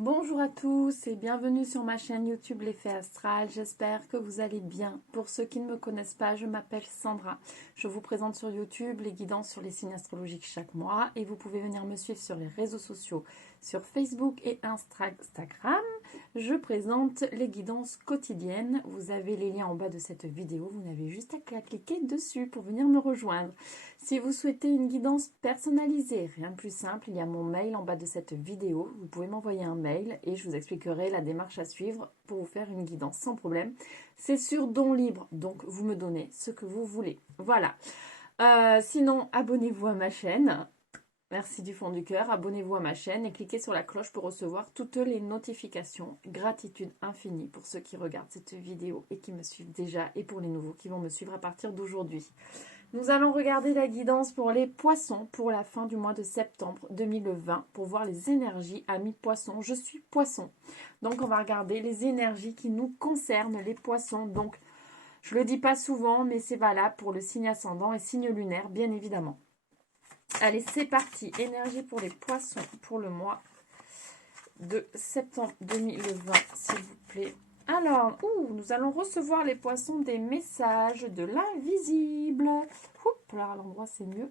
Bonjour à tous et bienvenue sur ma chaîne YouTube L'Effet Astral. J'espère que vous allez bien. Pour ceux qui ne me connaissent pas, je m'appelle Sandra. Je vous présente sur YouTube les guidances sur les signes astrologiques chaque mois et vous pouvez venir me suivre sur les réseaux sociaux, sur Facebook et Instagram. Je présente les guidances quotidiennes. Vous avez les liens en bas de cette vidéo. Vous n'avez juste à cliquer dessus pour venir me rejoindre. Si vous souhaitez une guidance personnalisée, rien de plus simple, il y a mon mail en bas de cette vidéo. Vous pouvez m'envoyer un mail et je vous expliquerai la démarche à suivre pour vous faire une guidance sans problème. C'est sur don libre, donc vous me donnez ce que vous voulez. Voilà. Sinon, abonnez-vous à ma chaîne. Merci du fond du cœur. Abonnez-vous à ma chaîne et cliquez sur la cloche pour recevoir toutes les notifications. Gratitude infinie pour ceux qui regardent cette vidéo et qui me suivent déjà et pour les nouveaux qui vont me suivre à partir d'aujourd'hui. Nous allons regarder la guidance pour les poissons pour la fin du mois de septembre 2020 pour voir les énergies amis poissons. Je suis poisson. Donc on va regarder les énergies qui nous concernent, les poissons. Donc je ne le dis pas souvent, mais c'est valable pour le signe ascendant et signe lunaire, bien évidemment. Allez, c'est parti. Énergie pour les poissons pour le mois de septembre 2020, s'il vous plaît. Alors, nous allons recevoir les poissons des messages de l'invisible. Là, à l'endroit, c'est mieux.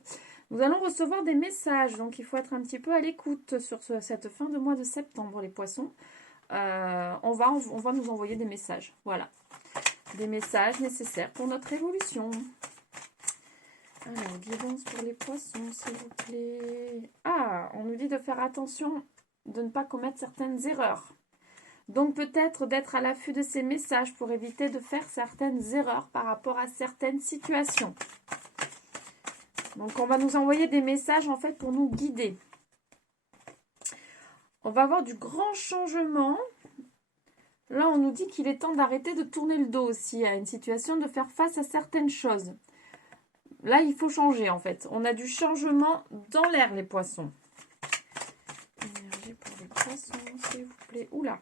Nous allons recevoir des messages, donc il faut être un petit peu à l'écoute sur cette fin de mois de septembre, les poissons. On va nous envoyer des messages, voilà. Des messages nécessaires pour notre évolution. Alors, guidance pour les poissons, s'il vous plaît. Ah, on nous dit de faire attention, de ne pas commettre certaines erreurs. Donc peut-être d'être à l'affût de ces messages pour éviter de faire certaines erreurs par rapport à certaines situations. Donc on va nous envoyer des messages en fait pour nous guider. On va avoir du grand changement. Là on nous dit qu'il est temps d'arrêter de tourner le dos aussi à une situation, de faire face à certaines choses. Là il faut changer en fait. On a du changement dans l'air les poissons. Énergie pour les poissons s'il vous plaît. Oula.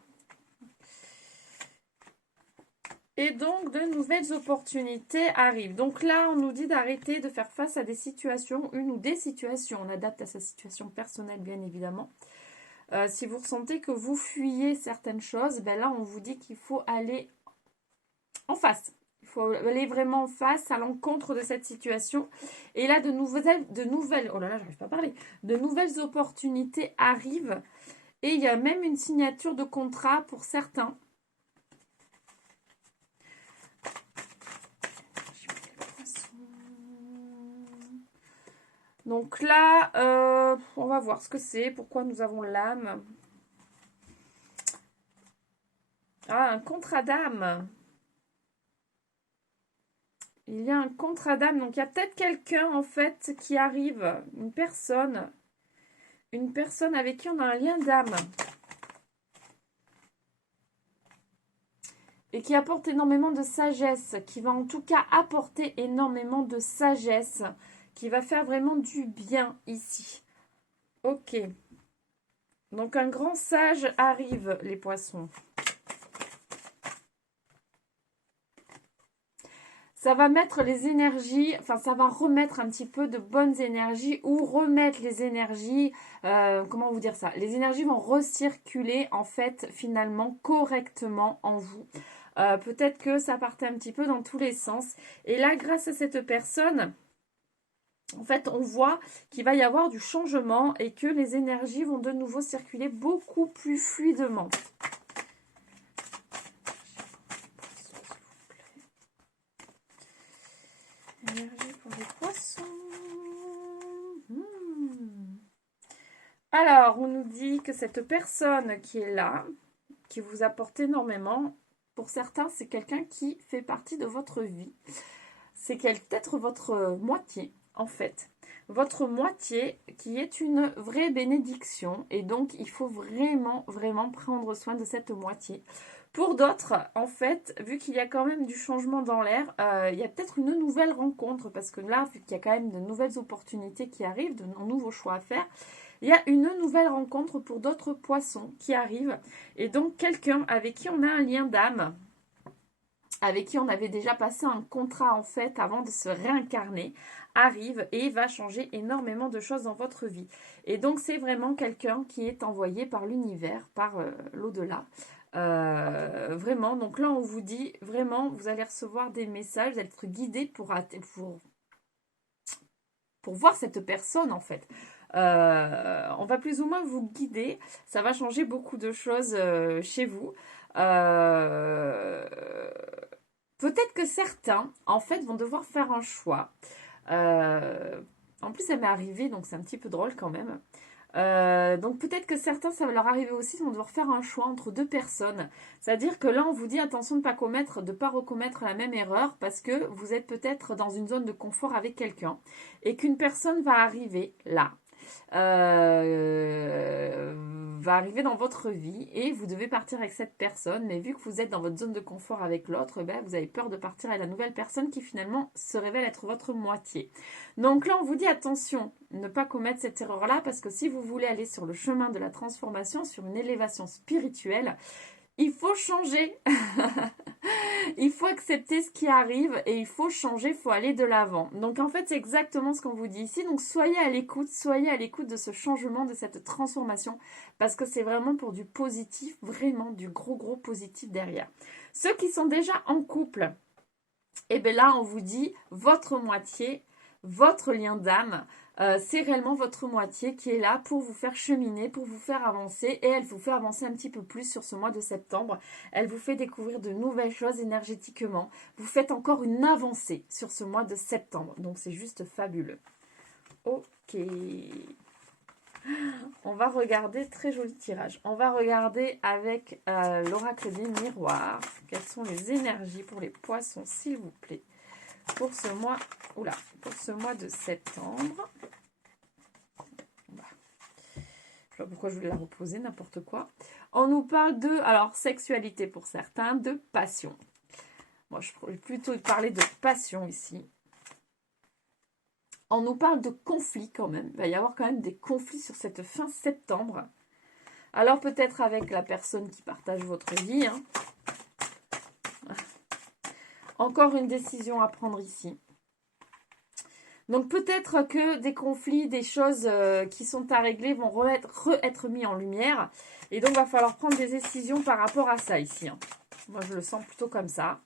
Et donc, de nouvelles opportunités arrivent. Donc là, on nous dit d'arrêter de faire face à des situations, une ou des situations. On adapte à sa situation personnelle, bien évidemment. Si vous ressentez que vous fuyez certaines choses, ben là, on vous dit qu'il faut aller en face. Il faut aller vraiment en face, à l'encontre de cette situation. Et là, de nouvelles, oh là là, j'arrive pas à parler. De nouvelles opportunités arrivent. Et il y a même une signature de contrat pour certains. Donc là, on va voir ce que c'est, pourquoi nous avons l'âme. Ah, un contrat d'âme. Il y a un contrat d'âme, donc il y a peut-être quelqu'un en fait qui arrive, une personne avec qui on a un lien d'âme. Et qui apporte énormément de sagesse, qui va en tout cas apporter énormément de sagesse, qui va faire vraiment du bien ici. Ok. Donc un grand sage arrive, les poissons. Ça va mettre les énergies, enfin ça va remettre un petit peu de bonnes énergies ou remettre les énergies, comment vous dire ça? Les énergies vont recirculer en fait finalement correctement en vous. Peut-être que ça partait un petit peu dans tous les sens. Et là, grâce à cette personne, en fait, on voit qu'il va y avoir du changement et que les énergies vont de nouveau circuler beaucoup plus fluidement. Énergie pour les poissons. Alors, on nous dit que cette personne qui est là, qui vous apporte énormément, pour certains, c'est quelqu'un qui fait partie de votre vie. C'est peut-être votre moitié, en fait. Votre moitié qui est une vraie bénédiction. Et donc, il faut vraiment, vraiment prendre soin de cette moitié. Pour d'autres, en fait, vu qu'il y a quand même du changement dans l'air, il y a peut-être une nouvelle rencontre. Parce que là, vu qu'il y a quand même de nouvelles opportunités qui arrivent, de nouveaux choix à faire, il y a une nouvelle rencontre pour d'autres poissons qui arrivent. Et donc, quelqu'un avec qui on a un lien d'âme. avec qui on avait déjà passé un contrat en fait avant de se réincarner, arrive et va changer énormément de choses dans votre vie. Et donc c'est vraiment quelqu'un qui est envoyé par l'univers, par l'au-delà. Vraiment, donc là on vous dit vraiment, vous allez recevoir des messages, vous allez être guidé pour voir cette personne en fait. On va plus ou moins vous guider. Ça va changer beaucoup de choses chez vous. Euh, Peut-être que certains, en fait, vont devoir faire un choix. En plus, ça m'est arrivé, donc c'est un petit peu drôle quand même. Donc peut-être que certains, ça va leur arriver aussi, ils vont devoir faire un choix entre deux personnes. C'est-à-dire que là, on vous dit attention de ne pas recommettre la même erreur parce que vous êtes peut-être dans une zone de confort avec quelqu'un et qu'une personne va arriver là, va arriver dans votre vie et vous devez partir avec cette personne. Mais vu que vous êtes dans votre zone de confort avec l'autre, ben, vous avez peur de partir avec la nouvelle personne qui finalement se révèle être votre moitié. Donc là, on vous dit attention, ne pas commettre cette erreur-là parce que si vous voulez aller sur le chemin de la transformation, sur une élévation spirituelle, il faut changer. Il faut accepter ce qui arrive et il faut changer, il faut aller de l'avant. Donc en fait, c'est exactement ce qu'on vous dit ici. Donc soyez à l'écoute de ce changement, de cette transformation, parce que c'est vraiment pour du positif, vraiment du gros positif derrière. Ceux qui sont déjà en couple, et bien là, on vous dit votre moitié, votre lien d'âme, c'est réellement votre moitié qui est là pour vous faire cheminer, pour vous faire avancer. Et elle vous fait avancer un petit peu plus sur ce mois de septembre. Elle vous fait découvrir de nouvelles choses énergétiquement. Vous faites encore une avancée sur ce mois de septembre. Donc c'est juste fabuleux. Ok. On va regarder, très joli tirage. On va regarder avec l'oracle des miroirs. Quelles sont les énergies pour les poissons, s'il vous plaît, pour ce mois, pour ce mois de septembre. Je sais pas pourquoi je voulais la reposer, n'importe quoi. On nous parle de, alors, sexualité pour certains, de passion. Moi, je pourrais plutôt parler de passion ici. On nous parle de conflits quand même. Il va y avoir quand même des conflits sur cette fin septembre. Alors peut-être avec la personne qui partage votre vie. Hein. Encore une décision à prendre ici. Donc peut-être que des conflits, des choses qui sont à régler vont être mis en lumière. Et donc il va falloir prendre des décisions par rapport à ça ici. Hein. Moi je le sens plutôt comme ça.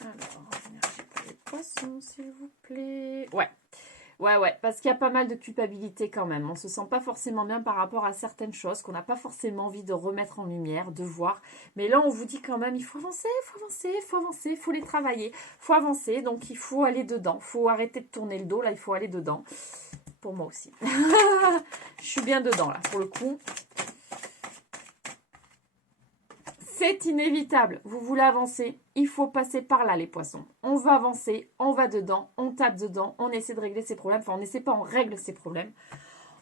Alors, énergie pour les poissons s'il vous plaît. Ouais, parce qu'il y a pas mal de culpabilité quand même. On ne se sent pas forcément bien par rapport à certaines choses qu'on n'a pas forcément envie de remettre en lumière, de voir. Mais là, on vous dit quand même, il faut avancer, il faut les travailler, il faut avancer. Donc, il faut aller dedans. Il faut arrêter de tourner le dos. Là, il faut aller dedans. Pour moi aussi. Je suis bien dedans, là, pour le coup. C'est inévitable. Vous voulez avancer, il faut passer par là, les poissons. On va avancer, on va dedans, on tape dedans, on essaie de régler ses problèmes. Enfin, on n'essaie pas, on règle ses problèmes.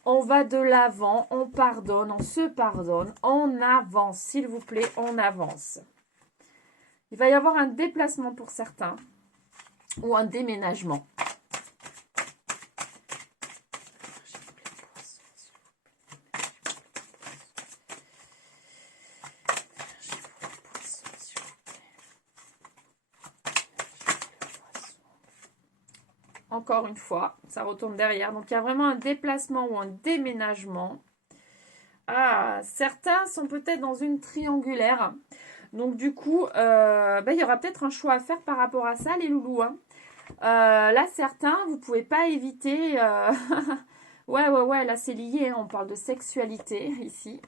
On va de l'avant, on pardonne, on se pardonne, on avance. S'il vous plaît, on avance. Il va y avoir un déplacement pour certains ou un déménagement. Encore une fois, ça retourne derrière. Donc, il y a vraiment un déplacement ou un déménagement. Ah, certains sont peut-être dans une triangulaire. Donc, du coup, il y aura peut-être un choix à faire par rapport à ça, les loulous. Hein. Là, certains, vous ne pouvez pas éviter... ouais, là, c'est lié. Hein. On parle de sexualité, ici.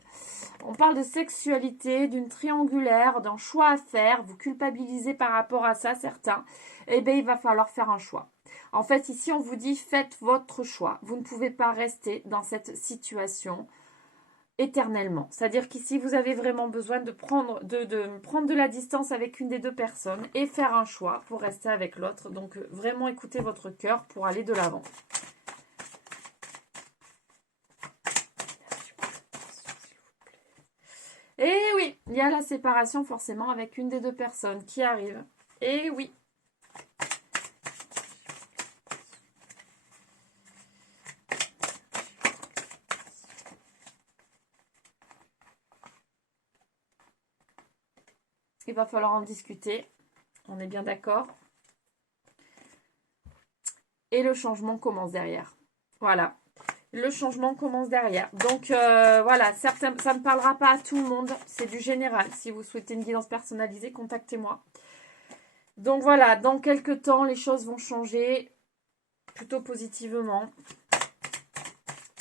On parle de sexualité, d'une triangulaire, d'un choix à faire. Vous culpabilisez par rapport à ça, certains. Eh bien, il va falloir faire un choix. En fait, ici, on vous dit, faites votre choix. Vous ne pouvez pas rester dans cette situation éternellement. C'est-à-dire qu'ici, vous avez vraiment besoin de prendre de la distance avec une des deux personnes et faire un choix pour rester avec l'autre. Donc, vraiment écoutez votre cœur pour aller de l'avant. Et oui, il y a la séparation forcément avec une des deux personnes qui arrive. Et oui. Il va falloir en discuter. On est bien d'accord. Et le changement commence derrière. Voilà. Le changement commence derrière. Donc, voilà. Ça ne parlera pas à tout le monde. C'est du général. Si vous souhaitez une guidance personnalisée, contactez-moi. Donc, voilà. Dans quelques temps, les choses vont changer. Plutôt positivement.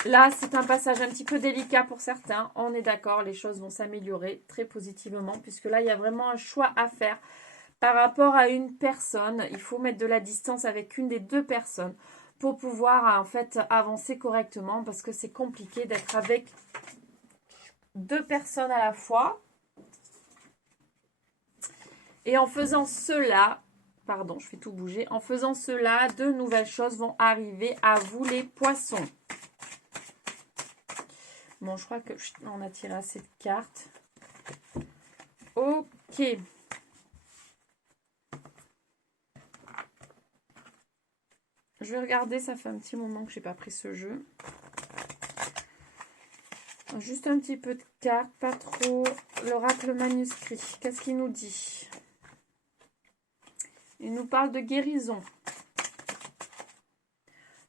Là, c'est un passage un petit peu délicat pour certains. On est d'accord. Les choses vont s'améliorer très positivement. Puisque là, il y a vraiment un choix à faire. Par rapport à une personne, il faut mettre de la distance avec une des deux personnes pour pouvoir en fait avancer correctement parce que c'est compliqué d'être avec deux personnes à la fois. Et en faisant cela, pardon, je fais tout bouger, en faisant cela, de nouvelles choses vont arriver à vous les poissons. Bon, je crois que on a tiré assez de cartes. Ok. Je vais regarder, ça fait un petit moment que je n'ai pas pris ce jeu. Juste un petit peu de cartes, pas trop. L'oracle manuscrit, qu'est-ce qu'il nous dit? Il nous parle de guérison.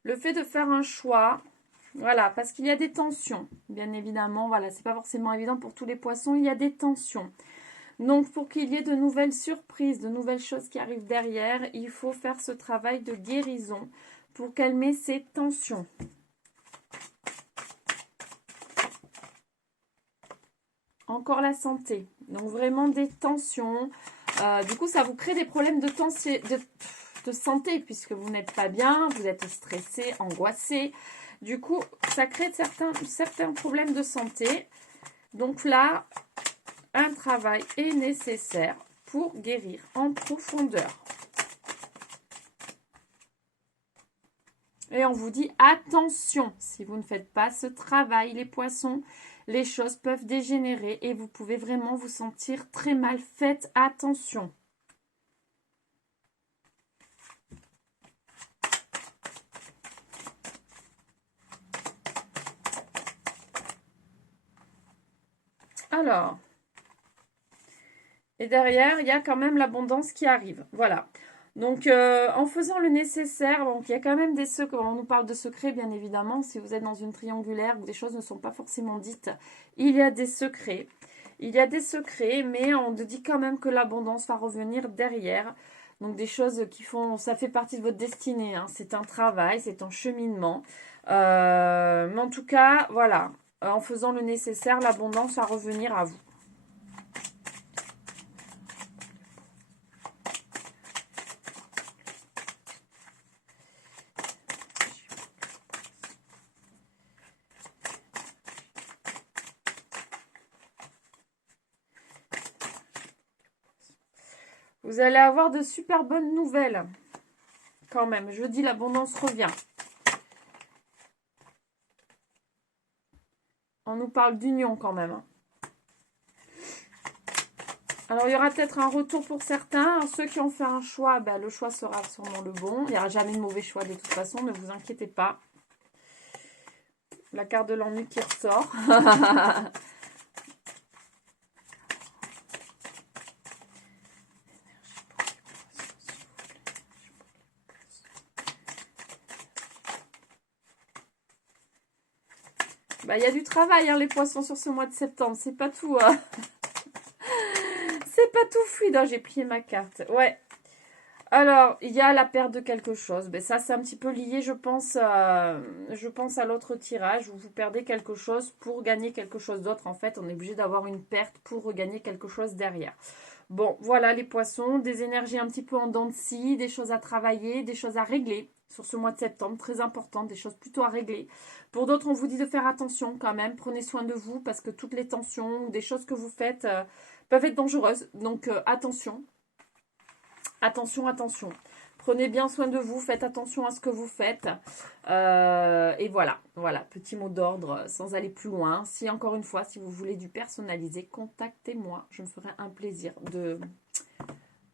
Le fait de faire un choix, voilà, parce qu'il y a des tensions, bien évidemment. Voilà, c'est pas forcément évident pour tous les poissons, il y a des tensions. Donc, pour qu'il y ait de nouvelles surprises, de nouvelles choses qui arrivent derrière, il faut faire ce travail de guérison pour calmer ces tensions. Encore la santé. Donc, vraiment des tensions. Du coup, ça vous crée des problèmes de santé puisque vous n'êtes pas bien, vous êtes stressé, angoissé. Du coup, ça crée certains problèmes de santé. Donc là, un travail est nécessaire pour guérir en profondeur. Et on vous dit attention, si vous ne faites pas ce travail, les poissons, les choses peuvent dégénérer et vous pouvez vraiment vous sentir très mal. Faites attention. Alors, et derrière, il y a quand même l'abondance qui arrive. Voilà. Donc, en faisant le nécessaire, donc il y a quand même des secrets. On nous parle de secrets, bien évidemment. Si vous êtes dans une triangulaire où des choses ne sont pas forcément dites, il y a des secrets. Il y a des secrets, mais on te dit quand même que l'abondance va revenir derrière. Donc, des choses qui font... Ça fait partie de votre destinée. Hein. C'est un travail, c'est un cheminement. Mais en tout cas, voilà. En faisant le nécessaire, l'abondance va revenir à vous. Vous allez avoir de super bonnes nouvelles. Quand même, je dis l'abondance revient. On nous parle d'union quand même. Alors, il y aura peut-être un retour pour certains. Ceux qui ont fait un choix, ben, le choix sera sûrement le bon. Il n'y aura jamais de mauvais choix de toute façon, ne vous inquiétez pas. La carte de l'ennui qui ressort. Bah, il y a du travail, hein, les poissons, sur ce mois de septembre. C'est pas tout. C'est pas tout fluide. Oh, j'ai plié ma carte. Ouais. Alors, il y a la perte de quelque chose. Ben, ça, c'est un petit peu lié, je pense à l'autre tirage où vous perdez quelque chose pour gagner quelque chose d'autre. En fait, on est obligé d'avoir une perte pour regagner quelque chose derrière. Bon, voilà les poissons, des énergies un petit peu en dents de scie, des choses à travailler, des choses à régler sur ce mois de septembre, très important, des choses plutôt à régler. Pour d'autres, on vous dit de faire attention quand même, prenez soin de vous parce que toutes les tensions ou des choses que vous faites peuvent être dangereuses. Donc attention, attention, attention. Prenez bien soin de vous, faites attention à ce que vous faites. Et voilà, petit mot d'ordre sans aller plus loin. Si encore une fois, si vous voulez du personnalisé, contactez-moi. Je me ferai un plaisir de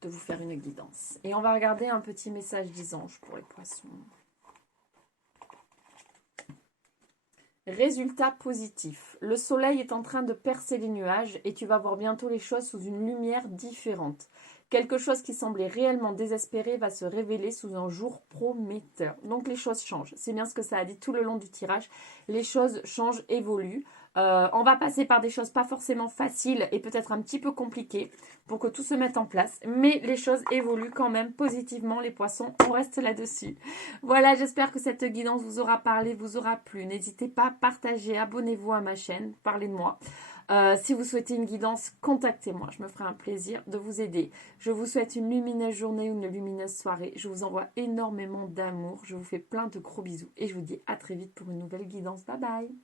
vous faire une guidance. Et on va regarder un petit message des anges pour les poissons. Résultat positif. Le soleil est en train de percer les nuages et tu vas voir bientôt les choses sous une lumière différente. Quelque chose qui semblait réellement désespéré va se révéler sous un jour prometteur. Donc les choses changent. C'est bien ce que ça a dit tout le long du tirage. Les choses changent, évoluent. On va passer par des choses pas forcément faciles et peut-être un petit peu compliquées pour que tout se mette en place. Mais les choses évoluent quand même positivement, les poissons. On reste là-dessus. Voilà, j'espère que cette guidance vous aura parlé, vous aura plu. N'hésitez pas à partager, abonnez-vous à ma chaîne, parlez de moi. Si vous souhaitez une guidance, contactez-moi. Je me ferai un plaisir de vous aider. Je vous souhaite une lumineuse journée ou une lumineuse soirée. Je vous envoie énormément d'amour. Je vous fais plein de gros bisous. Et je vous dis à très vite pour une nouvelle guidance. Bye bye.